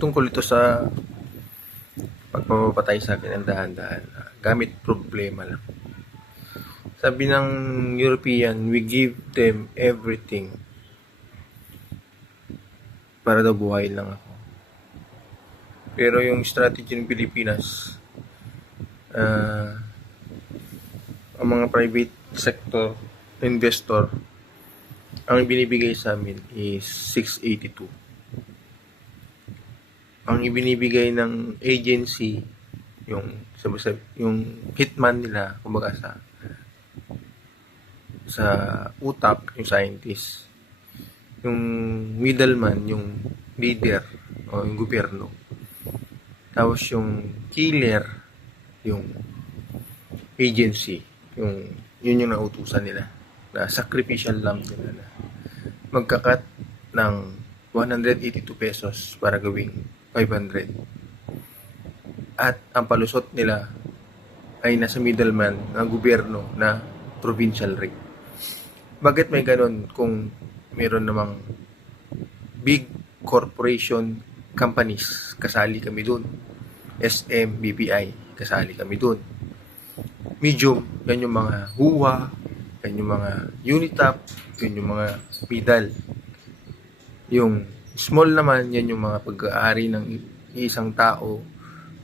tungkol ito sa pagpapatay sa akin ng dahan-dahan gamit problema lang. Sabi ng European, we give them everything para daw buhay lang ako. Pero yung strategy ng Pilipinas, ang mga private sector investor, ang binibigay sa amin is 682. Ang ibinibigay ng agency, yung hitman nila, kumbaga sa utak, yung scientist, yung middleman, yung leader o yung gobyerno, tapos yung killer, yung agency, yun yung nautusan nila na sacrificial lamb nila na magkakat ng 182 pesos para gawing 500. At ang palusot nila ay nasa middleman ng gobyerno na provincial rate. Bakit may ganun kung meron namang big corporation companies, kasali kami dun. SM, BPI, kasali kami dun. Medium, yan yung mga HUA, yan yung mga Unitap, yan yung mga Midal. Yung small naman, yan yung mga pag-aari ng isang tao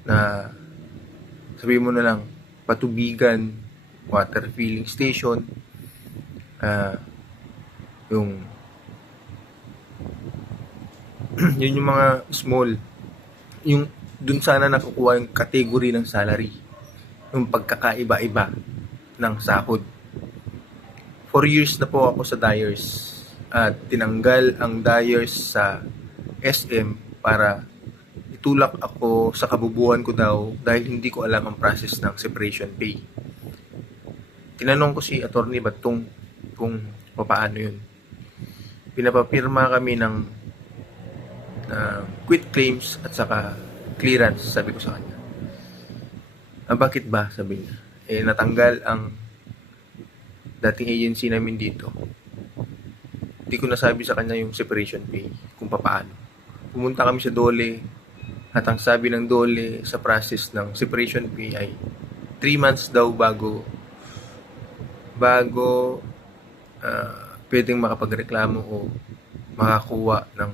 na sabihin mo na lang, patubigan, water filling station, yung yun yung mga small, yung dun sana nakukuha yung category ng salary, yung pagkakaiba-iba ng sahod. 4 years na po ako sa Dyers at tinanggal ang Dyers sa SM para itulak ako sa kabubuhan ko daw dahil hindi ko alam ang process ng separation pay. Tinanong ko si Attorney Batong kung paano yun. Pinapapirma kami ng quit claims at saka clearance, sabi ko sa kanya. Bakit ba? Sabi niya. Natanggal ang dating agency namin dito. Hindi ko nasabi sa kanya yung separation pay, kung paano. Pumunta kami sa Dole at ang sabi ng Dole sa process ng separation pay ay 3 months daw bago pwedeng makapagreklamo o makakuha ng,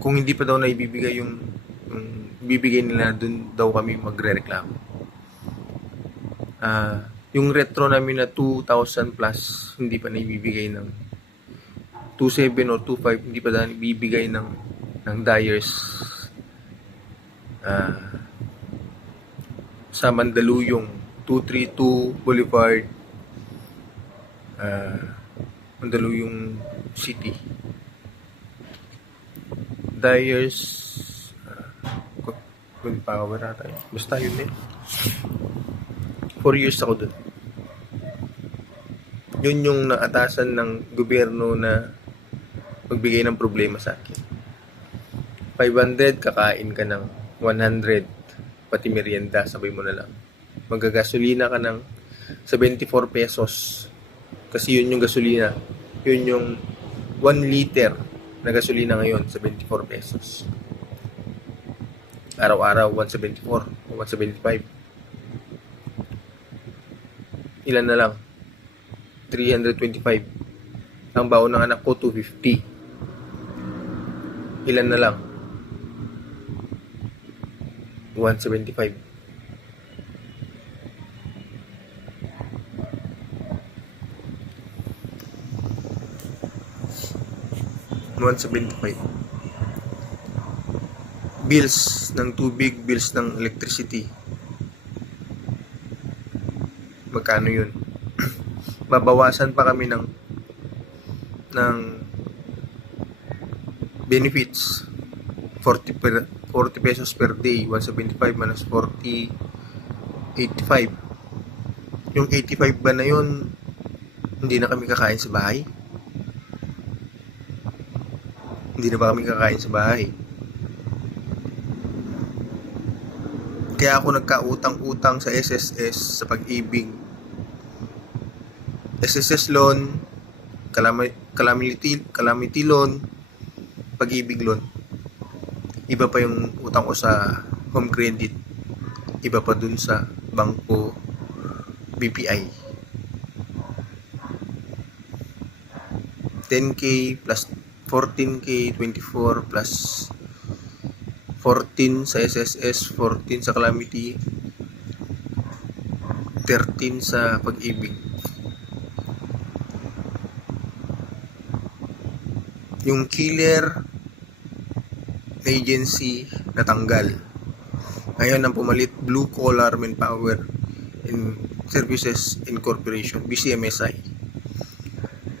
kung hindi pa daw na ibibigay yung bibigay nila, dun daw kami magrereklamo. Yung retro namin na 2,000 plus, hindi pa na ibibigay ng 2,700 o 2,500, hindi pa na ibibigay ng Dyers sa Mandaluyong 232 Boulevard, Mandaluyong City. Dyers power ata yun. Basta yun eh. 4 years ako dun. Yun yung naatasan ng gobyerno na magbigay ng problema sa akin. 500, kakain ka ng 100, pati merienda, sabay mo na lang. Magagasolina ka ng 74 pesos. Kasi yun yung gasolina. Yun yung 1 liter na gasolina ngayon, 74 pesos. Araw-araw, 174 o 175. Ilan na lang? 325. Ang baon ng anak ko, 250. Ilan na lang? 175. $175. Bills ng tubig, bills ng electricity. Magkano yun? Babawasan pa kami ng benefits. 40 pesos per day, 175 minus 40, 85. Yung 85 ba na yun, hindi na kami kakain sa bahay? Hindi na ba kami kakain sa bahay? Kaya ako nagkautang-utang sa SSS, sa Pag-ibig. SSS loan, calamity loan, Pag-ibig loan. Iba pa yung utang ko sa home credit. Iba pa dun sa bangko BPI. 10K plus 14K, 24 plus 14 sa SSS, 14 sa Calamity, 13 sa Pag-ibig. Yung killer agency natanggal. Ngayon ang pumalit, Blue Collar Manpower and Services Incorporation, BCMSI.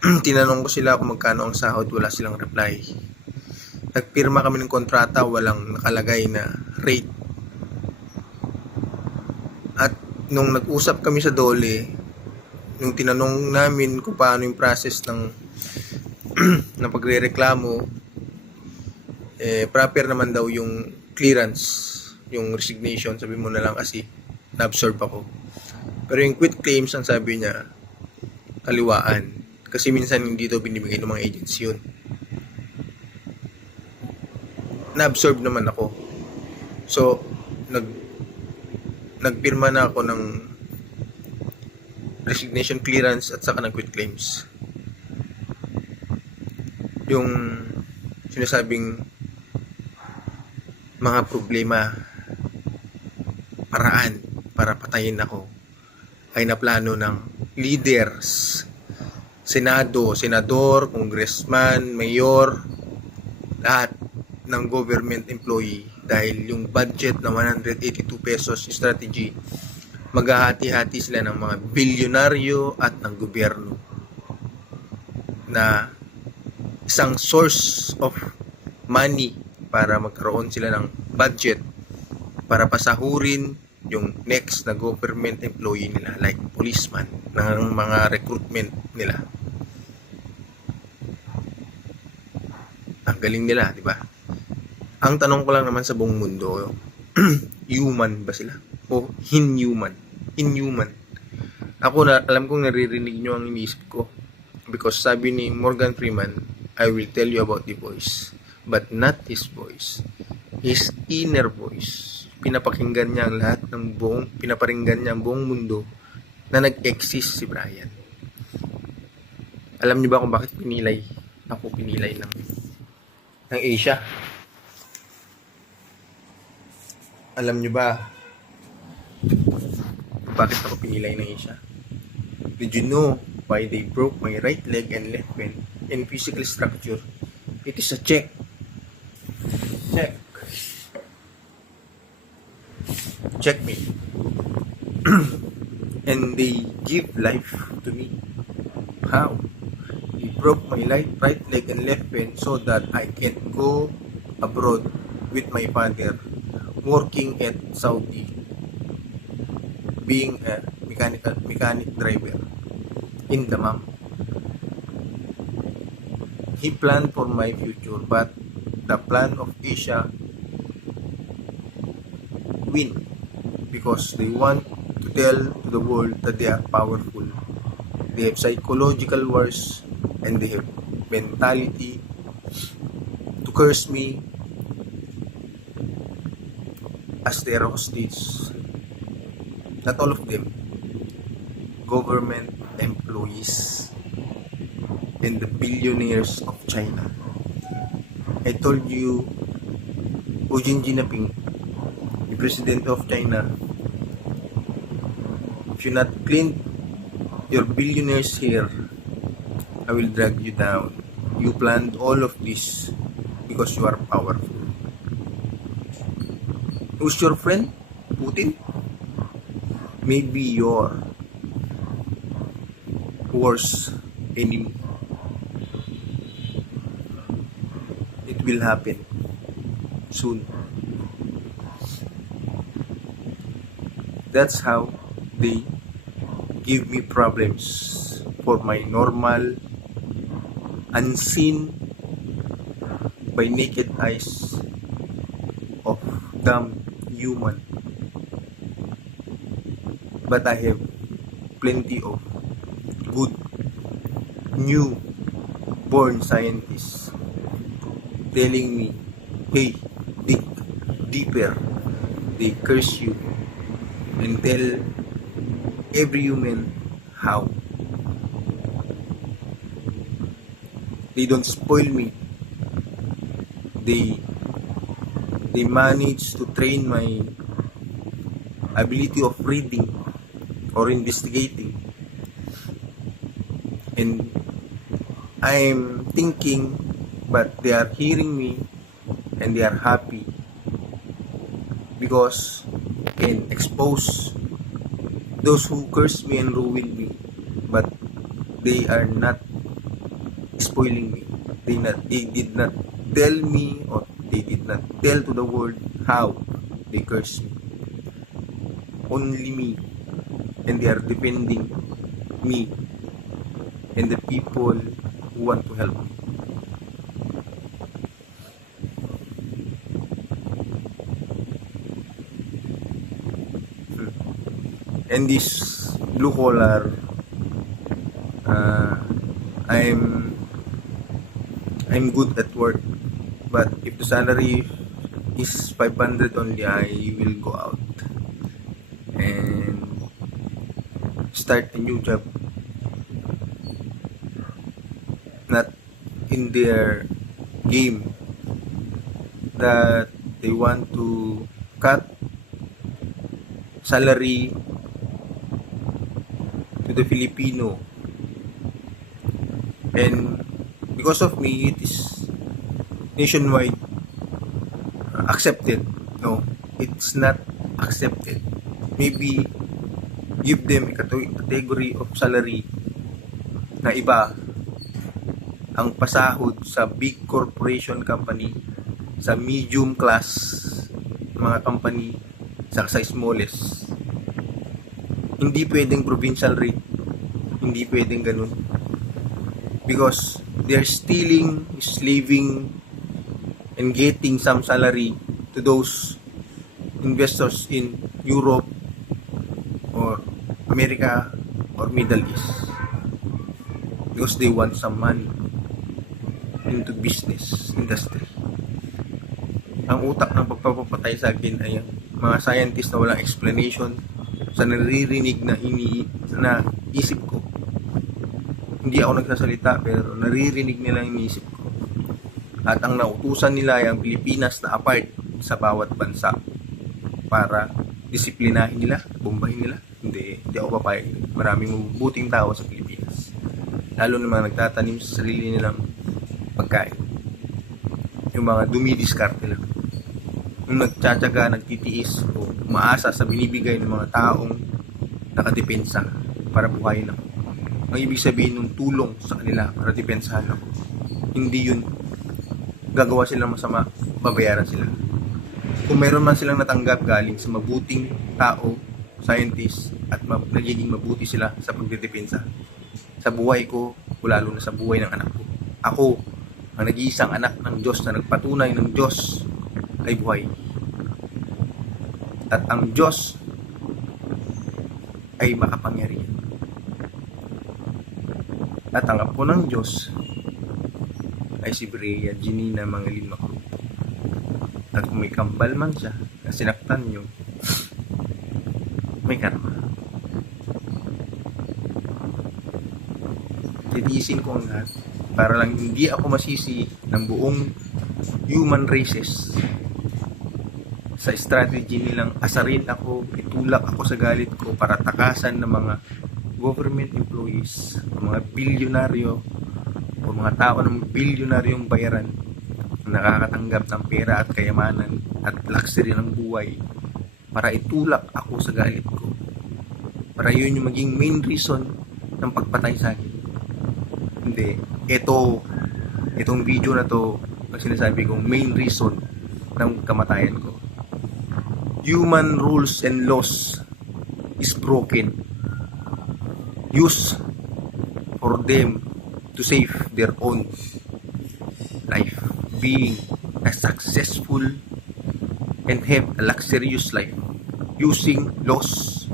Tinanong ko sila kung magkano ang sahod, wala silang reply. Nagpirma kami ng kontrata, walang nakalagay na rate. At nung nag-usap kami sa Dole, nung tinanong namin kung paano yung process ng ng pagrereklamo, proper naman daw yung clearance, yung resignation, sabi mo na lang kasi na-absorb ako. Pero yung quit claims, ang sabi niya, kaliwaan. Kasi minsan hindi daw binibigay ng mga agency yun. Na-absorb naman ako. So, nagpirma na ako ng resignation clearance at saka ng quit claims. Yung sinasabing mga problema, paraan para patayin ako ay naplano ng leaders, senado, senador, congressman, mayor, lahat ng government employee, dahil yung budget na 182 pesos strategy, maghahati-hati sila ng mga bilyonaryo at ng gobyerno na isang source of money para magkaroon sila ng budget para pasahurin yung next na government employee nila, like policeman, ng mga recruitment nila. Ang galing nila, di ba? Ang tanong ko lang naman sa buong mundo, human ba sila? O inhuman? Inhuman. Ako na, alam kong naririnig nyo ang iniisip ko. Because sabi ni Morgan Freeman, I will tell you about the voice, but not his voice. His inner voice. Pinapakinggan niya ang lahat ng pinaparinggan niya ang buong mundo na nag-exist si Brian. Alam niyo ba kung bakit ako pinilay ng Asia? Alam niyo ba bakit ako pinilay ng Asia? Did you know why they broke my right leg and left hand in physical structure? It is a check. Check me. And they give life to me. How? They broke my right leg and left hand so that I can go abroad with my father, working at Saudi, being a mechanic driver in Dammam. He planned for my future, but the plan of Asia win because they want to tell to the world that they are powerful. They have psychological wars and they have mentality to curse me as their hostage. Not all of them. Government employees and the billionaires of China. I told you, Hu Jinping, the president of China, if you not clean your billionaires here, I will drag you down. You planned all of this because you are powerful. Who's your friend? Putin? Maybe your worst enemy. It will happen soon. That's how they give me problems for my normal, unseen by naked eyes of dumb human. But I have plenty of good new born scientists telling me, hey, Dick, deeper. They curse you and tell every human how. They don't spoil me. They manage to train my ability of reading or investigating. And I'm thinking, but they are hearing me and they are happy because I can expose those who curse me and ruin me, but they are not spoiling me. They did not tell me, or they did not tell to the world how they curse me. Only me, and they are defending me and the people who want to help me. And this blue collar, I'm good at work, but if the salary is 500 only, I will go out and start a new job, not in their game that they want to cut salary to the Filipino. And because of me, it is nationwide accepted. No, it's not accepted. Maybe give them a category of salary na iba ang pasahod sa big corporation company, sa medium class mga company, sa smallest. Hindi pwedeng provincial rate. Hindi pwedeng ganun. Because they're stealing, slaving, and getting some salary to those investors in Europe or America or Middle East. Because they want some money into business industry. Ang utak ng pagpapatay sa akin ay mga scientist na walang explanation sa naririnig na isip ko. Hindi ako nagsasalita pero naririnig nila ang iniisip ko. At ang nautusan nila ay ang Pilipinas na apart sa bawat bansa para disiplinahin nila, bombahin nila. Hindi ako papayag. Maraming mabubuting tao sa Pilipinas. Lalo na mga nagtatanim sa sarili nilang pagkain. Yung mga dumidiskarte lang. Yung nagtsatsaga, nagtitiis o umaasa sa binibigay ng mga taong nakadepensa para buhayin ako. Ang ibig sabihin ng tulong sa kanila para depensahan ako. Hindi yun gagawa silang masama, babayaran sila. Kung mayroon man silang natanggap galing sa mabuting tao, scientist, at nagiging mabuti sila sa pagdedepensa sa buhay ko, o lalo na sa buhay ng anak ko. Ako, ang nag-iisang anak ng Diyos na nagpatunay ng Diyos ay buhay. At ang Diyos ay makapangyarihan. At ang apo ng Diyos ay si Brea Janina Mangalin Macruz. At kung may kambal man siya na sinaktan nyo, may karma. Titiisin ko ang lahat para lang hindi ako masisi ng buong human races sa strategy nilang asarin ako, itulak ako sa galit ko para takasan ng mga government employees, mga bilyonaryo o mga tao ng bilyonaryong bayaran na nakakatanggap ng pera at kayamanan at luxury ng buhay para itulak ako sa galit ko. Para yun yung maging main reason ng pagpatay sa akin. Hindi. Itong video na to, ang sinasabi kong main reason ng kamatayan ko. Human rules and laws is broken. Used for them to save their own life. Being a successful and have a luxurious life. Using laws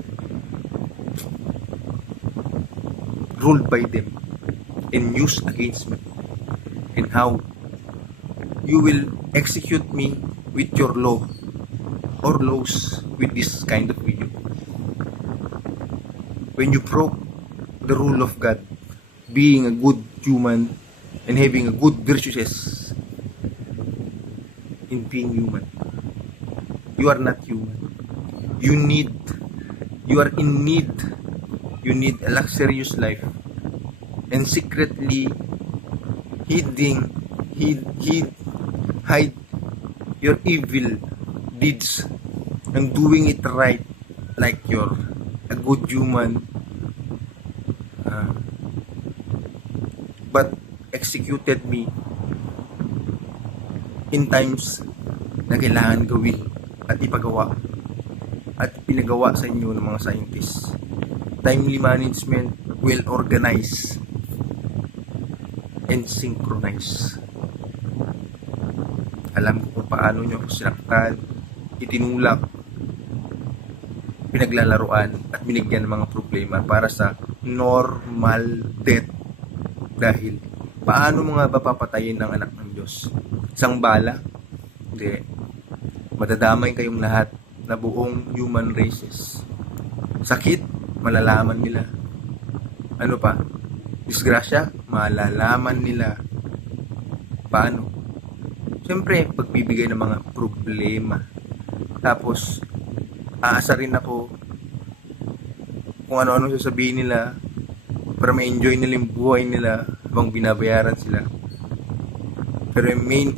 ruled by them and used against me, and how you will execute me with your law or lows with this kind of video. When you broke the rule of God, being a good human and having a good virtues in being human, you are not human. You are in need. You need a luxurious life and secretly hide your evil deeds and doing it right like you're a good human, but executed me in times na kailangan gawin at ipagawa at pinagawa sa inyo ng mga scientists. Timely management, well organized and synchronized. Alam ko kung paano nyo ako sinaktan, itinulak, pinaglalaruan at binigyan ng mga problema para sa normal death. Dahil paano mo nga ba papatayin ng anak ng Diyos? Isang bala? Hindi. Madadamay kayong lahat na buong human races. Sakit, malalaman nila. Ano pa? Disgrasya, malalaman nila. Paano? Siyempre, pagbibigay ng mga problema. Tapos, aasarin ako kung ano-ano sasabihin nila para ma-enjoy nila yung buhay nila habang binabayaran sila. Pero yung main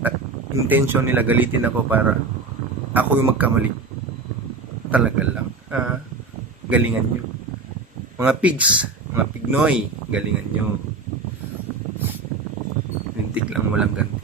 intention nila, galitin ako para ako yung magkamali. Talaga lang. Galingan nyo. Mga pigs, mga pignoy, galingan nyo. Lintik lang, walang ganito.